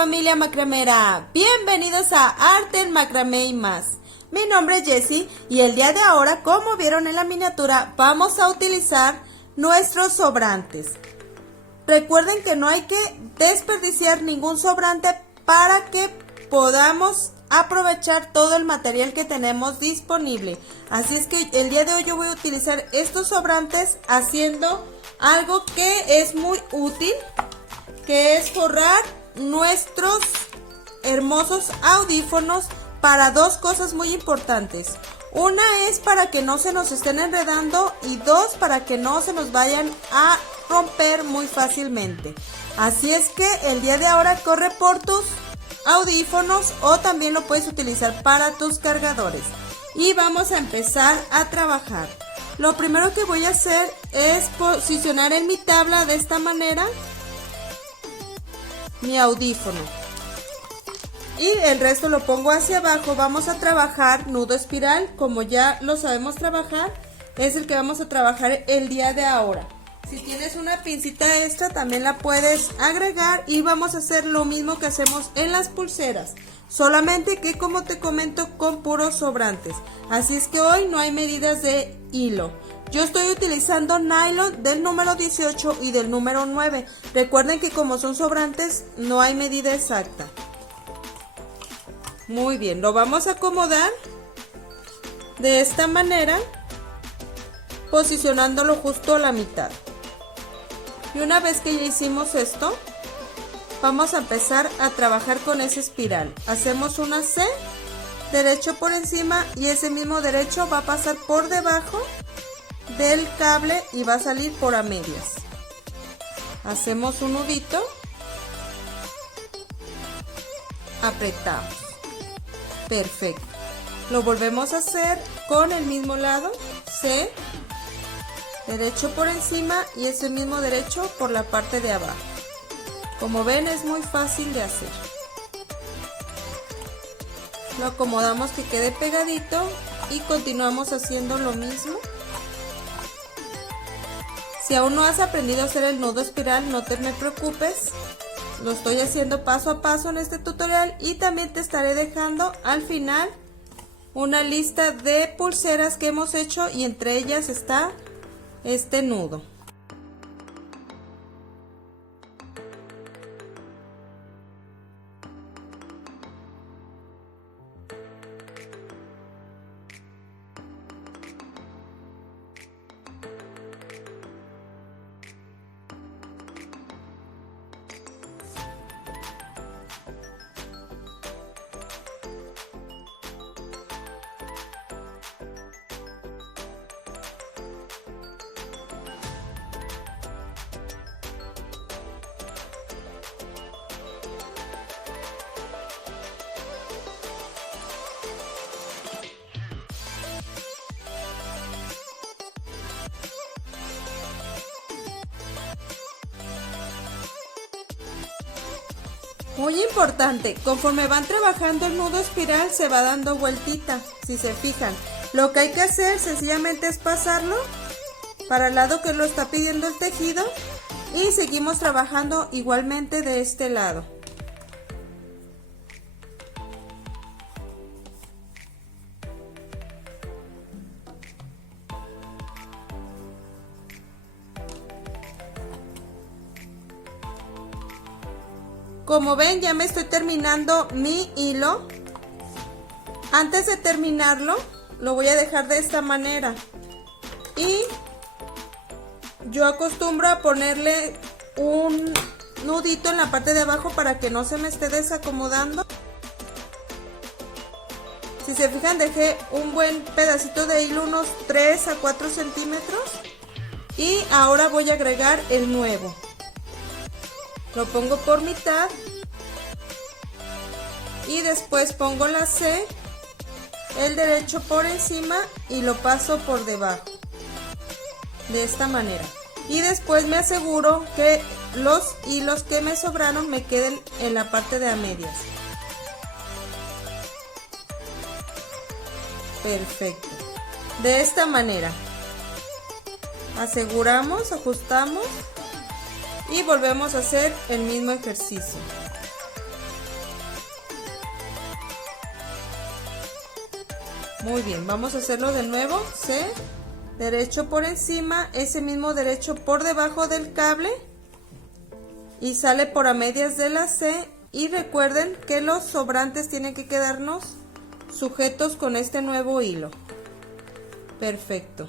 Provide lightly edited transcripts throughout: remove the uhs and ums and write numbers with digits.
familia macramera, bienvenidos a Arte en Macramé y más. Mi nombre es Jessie y el día de ahora, como vieron en la miniatura, vamos a utilizar nuestros sobrantes. Recuerden que no hay que desperdiciar ningún sobrante para que podamos aprovechar todo el material que tenemos disponible. Así es que el día de hoy yo voy a utilizar estos sobrantes haciendo algo que es muy útil, que es forrar nuestros hermosos audífonos para dos cosas muy importantes. Una es para que no se nos estén enredando y dos, para que no se nos vayan a romper muy fácilmente. Así es que el día de ahora corre por tus audífonos o también lo puedes utilizar para tus cargadores. Y vamos a empezar a trabajar. Lo primero que voy a hacer es posicionar en mi tabla de esta manera mi audífono. Y el resto lo pongo hacia abajo. Vamos a trabajar nudo espiral, como ya lo sabemos trabajar, es el que vamos a trabajar el día de ahora. Si tienes una pincita extra también la puedes agregar y vamos a hacer lo mismo que hacemos en las pulseras, solamente que, como te comento, con puros sobrantes. Así es que hoy no hay medidas de hilo. Yo estoy utilizando nylon del número 18 y del número 9. Recuerden que como son sobrantes no hay medida exacta. Muy bien, lo vamos a acomodar de esta manera, posicionándolo justo a la mitad. Y una vez que ya hicimos esto, vamos a empezar a trabajar con esa espiral. Hacemos una C, derecho por encima, y ese mismo derecho va a pasar por debajo del cable y va a salir por a medias. Hacemos un nudito, apretamos. Perfecto. Lo volvemos a hacer con el mismo lado, C, derecho por encima y ese mismo derecho por la parte de abajo. Como ven, es muy fácil de hacer. Lo acomodamos que quede pegadito y continuamos haciendo lo mismo. Si aún no has aprendido a hacer el nudo espiral, no te me preocupes. Lo estoy haciendo paso a paso en este tutorial y también te estaré dejando al final una lista de pulseras que hemos hecho y entre ellas está este nudo. Muy importante, conforme van trabajando el nudo espiral se va dando vueltita, si se fijan. Lo que hay que hacer sencillamente es pasarlo para el lado que lo está pidiendo el tejido y seguimos trabajando igualmente de este lado. Como ven, ya me estoy terminando mi hilo. Antes de terminarlo, lo voy a dejar de esta manera. Y yo acostumbro a ponerle un nudito en la parte de abajo para que no se me esté desacomodando. Si se fijan, dejé un buen pedacito de hilo, unos 3 a 4 centímetros. Y ahora voy a agregar el nuevo. Lo pongo por mitad y después pongo la C, el derecho por encima y lo paso por debajo de esta manera. Y después me aseguro que los hilos que me sobraron me queden en la parte de a medias. Perfecto. De esta manera aseguramos, ajustamos y volvemos a hacer el mismo ejercicio. Muy bien, vamos a hacerlo de nuevo. C, derecho por encima, ese mismo derecho por debajo del cable y sale por a medias de la C. Y recuerden que los sobrantes tienen que quedarnos sujetos con este nuevo hilo. Perfecto.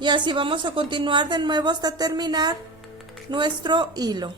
Y así vamos a continuar de nuevo hasta terminar nuestro hilo.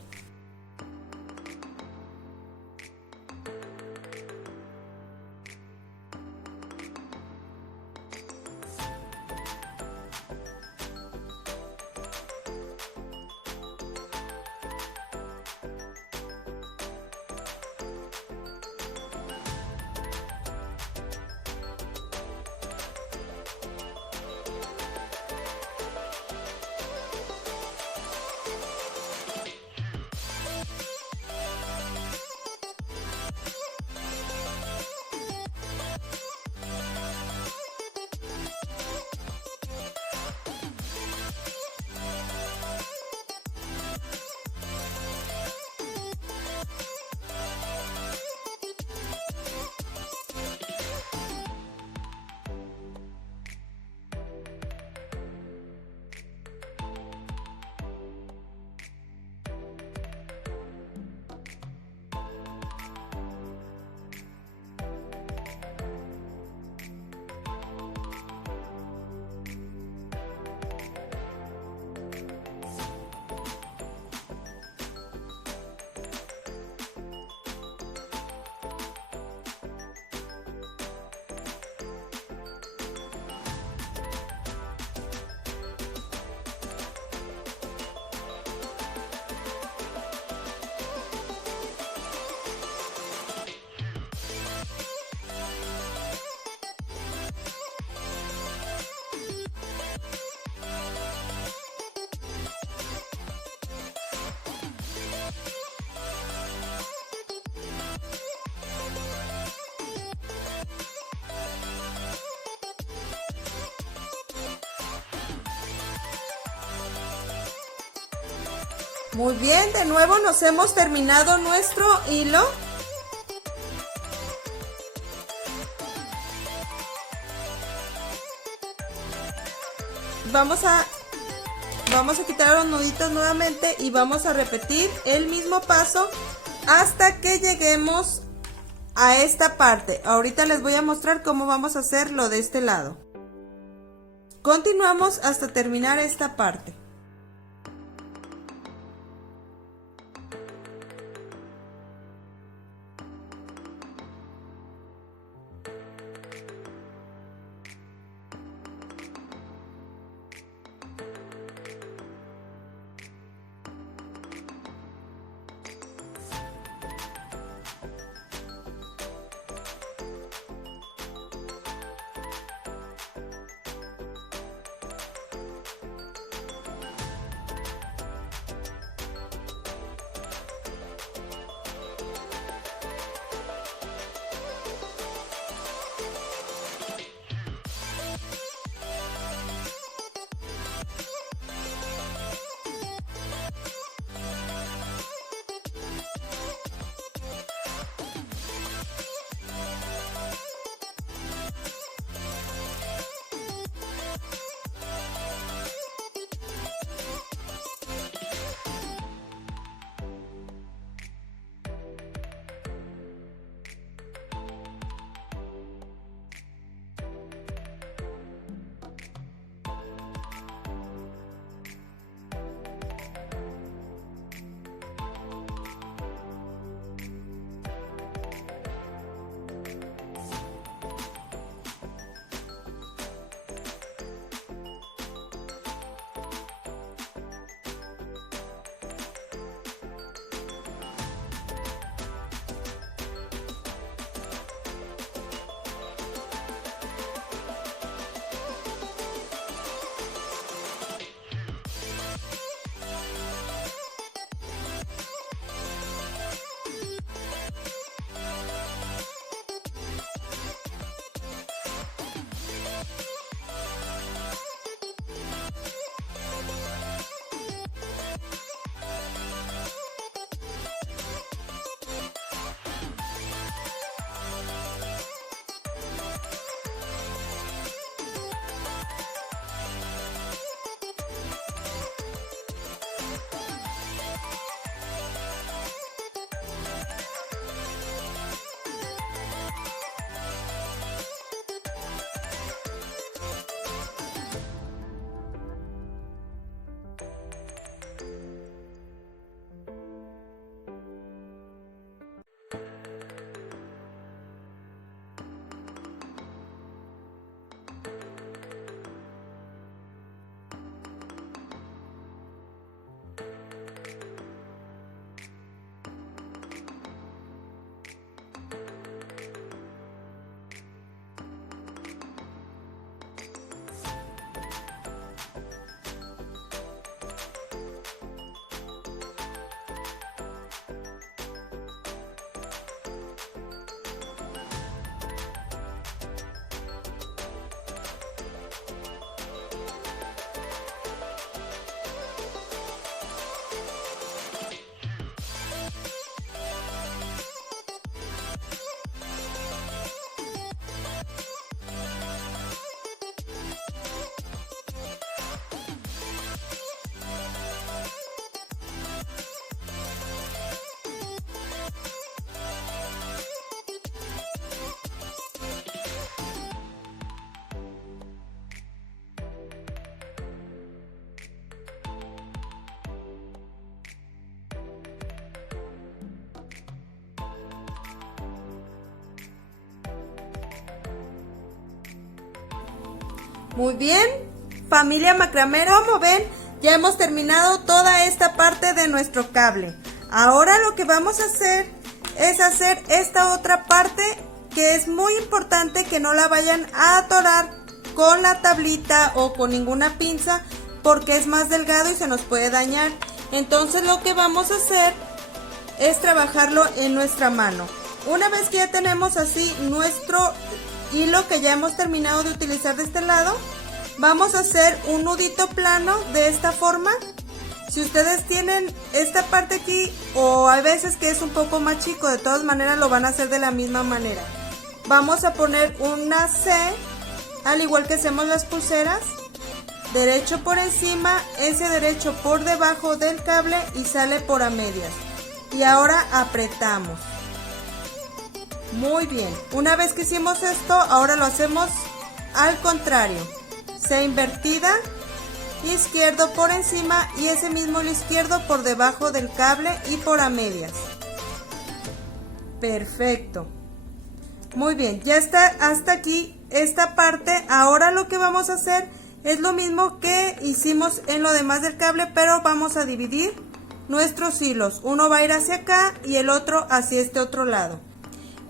Muy bien, de nuevo nos hemos terminado nuestro hilo. Vamos a quitar los nuditos nuevamente y vamos a repetir el mismo paso hasta que lleguemos a esta parte. Ahorita les voy a mostrar cómo vamos a hacer lo de este lado. Continuamos hasta terminar esta parte. Muy bien, familia macramera, como ven, ya hemos terminado toda esta parte de nuestro cable. Ahora lo que vamos a hacer es hacer esta otra parte, que es muy importante que no la vayan a atorar con la tablita o con ninguna pinza, porque es más delgado y se nos puede dañar. Entonces lo que vamos a hacer es trabajarlo en nuestra mano. Una vez que ya tenemos así nuestro hilo que ya hemos terminado de utilizar de este lado, vamos a hacer un nudito plano de esta forma. Si ustedes tienen esta parte aquí, o a veces que es un poco más chico, de todas maneras lo van a hacer de la misma manera. Vamos a poner una C, al igual que hacemos las pulseras, derecho por encima, ese derecho por debajo del cable y sale por a medias. Y ahora apretamos. Muy bien, una vez que hicimos esto, ahora lo hacemos al contrario. C invertida, izquierdo por encima y ese mismo hilo izquierdo por debajo del cable y por a medias. Perfecto. Muy bien, ya está hasta aquí esta parte. Ahora lo que vamos a hacer es lo mismo que hicimos en lo demás del cable, pero vamos a dividir nuestros hilos. Uno va a ir hacia acá y el otro hacia este otro lado.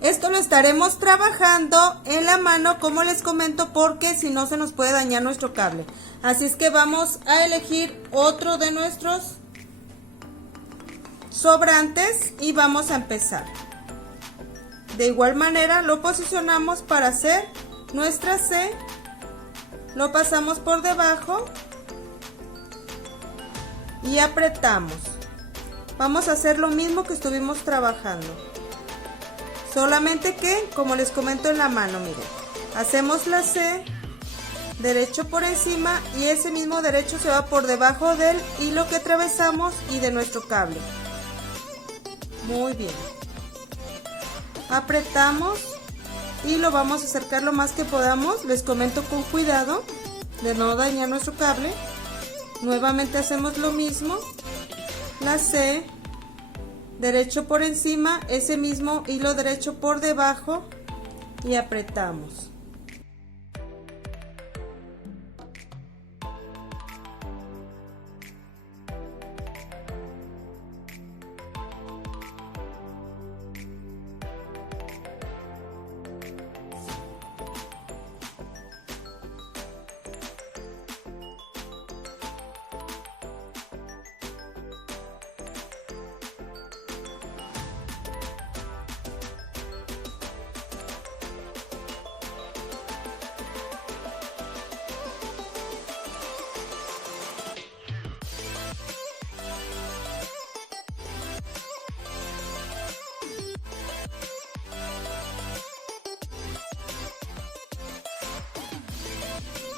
Esto lo estaremos trabajando en la mano, como les comento, porque si no se nos puede dañar nuestro cable. Así es que vamos a elegir otro de nuestros sobrantes y vamos a empezar. De igual manera lo posicionamos para hacer nuestra C, lo pasamos por debajo y apretamos. Vamos a hacer lo mismo que estuvimos trabajando. Solamente que, como les comento en la mano, miren, hacemos la C, derecho por encima y ese mismo derecho se va por debajo del hilo que atravesamos y de nuestro cable. Muy bien. Apretamos y lo vamos a acercar lo más que podamos. Les comento con cuidado de no dañar nuestro cable. Nuevamente hacemos lo mismo. La C, derecho por encima, ese mismo hilo derecho por debajo y apretamos.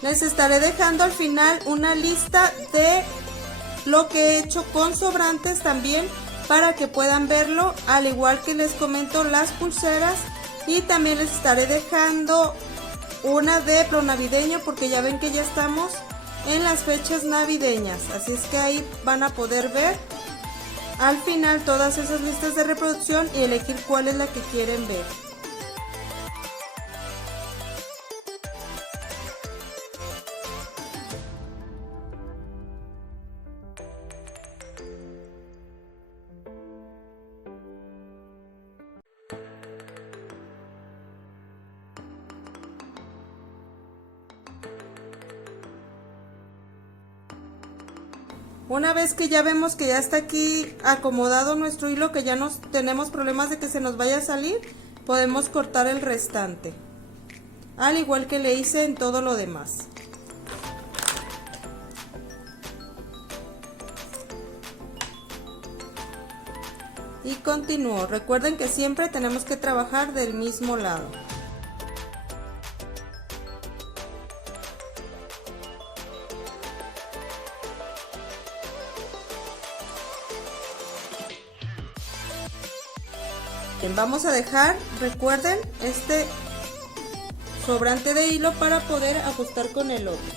Les estaré dejando al final una lista de lo que he hecho con sobrantes también, para que puedan verlo, al igual que les comento las pulseras, y también les estaré dejando una de pro navideño, porque ya ven que ya estamos en las fechas navideñas, así es que ahí van a poder ver al final todas esas listas de reproducción y elegir cuál es la que quieren ver. Una vez que ya vemos que ya está aquí acomodado nuestro hilo, que ya no tenemos problemas de que se nos vaya a salir, podemos cortar el restante, al igual que le hice en todo lo demás. Y continúo. Recuerden que siempre tenemos que trabajar del mismo lado. Bien, vamos a dejar, recuerden, este sobrante de hilo para poder ajustar con el otro.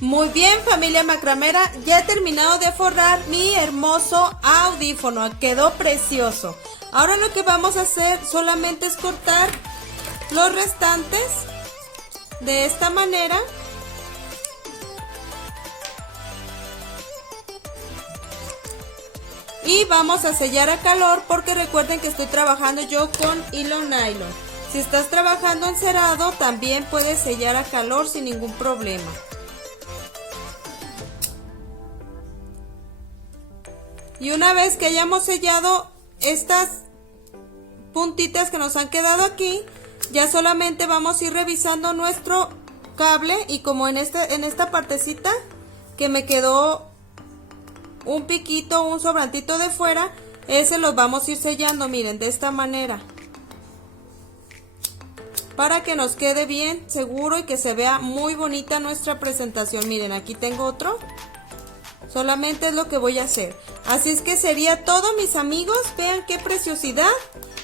Muy bien, familia macramera, ya he terminado de forrar mi hermoso audífono, quedó precioso. Ahora lo que vamos a hacer solamente es cortar los restantes de esta manera. Y vamos a sellar a calor porque recuerden que estoy trabajando yo con hilo nylon. Si estás trabajando encerado, también puedes sellar a calor sin ningún problema. Y una vez que hayamos sellado estas puntitas que nos han quedado aquí, ya solamente vamos a ir revisando nuestro cable y como en esta partecita que me quedó un piquito, un sobrantito de fuera, ese los vamos a ir sellando, miren, de esta manera. Para que nos quede bien seguro y que se vea muy bonita nuestra presentación. Miren, aquí tengo otro. Solamente es lo que voy a hacer. Así es que sería todo, mis amigos. Vean qué preciosidad.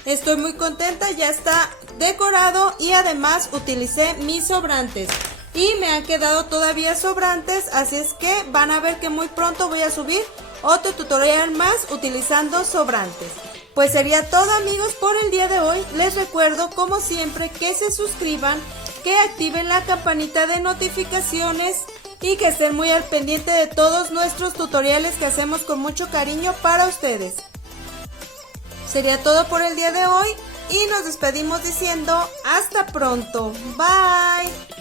Estoy muy contenta. Ya está decorado y además utilicé mis sobrantes. Y me han quedado todavía sobrantes. Así es que van a ver que muy pronto voy a subir otro tutorial más utilizando sobrantes. Pues sería todo, amigos, por el día de hoy. Les recuerdo, como siempre, que se suscriban, que activen la campanita de notificaciones y que estén muy al pendiente de todos nuestros tutoriales que hacemos con mucho cariño para ustedes. Sería todo por el día de hoy y nos despedimos diciendo hasta pronto. Bye.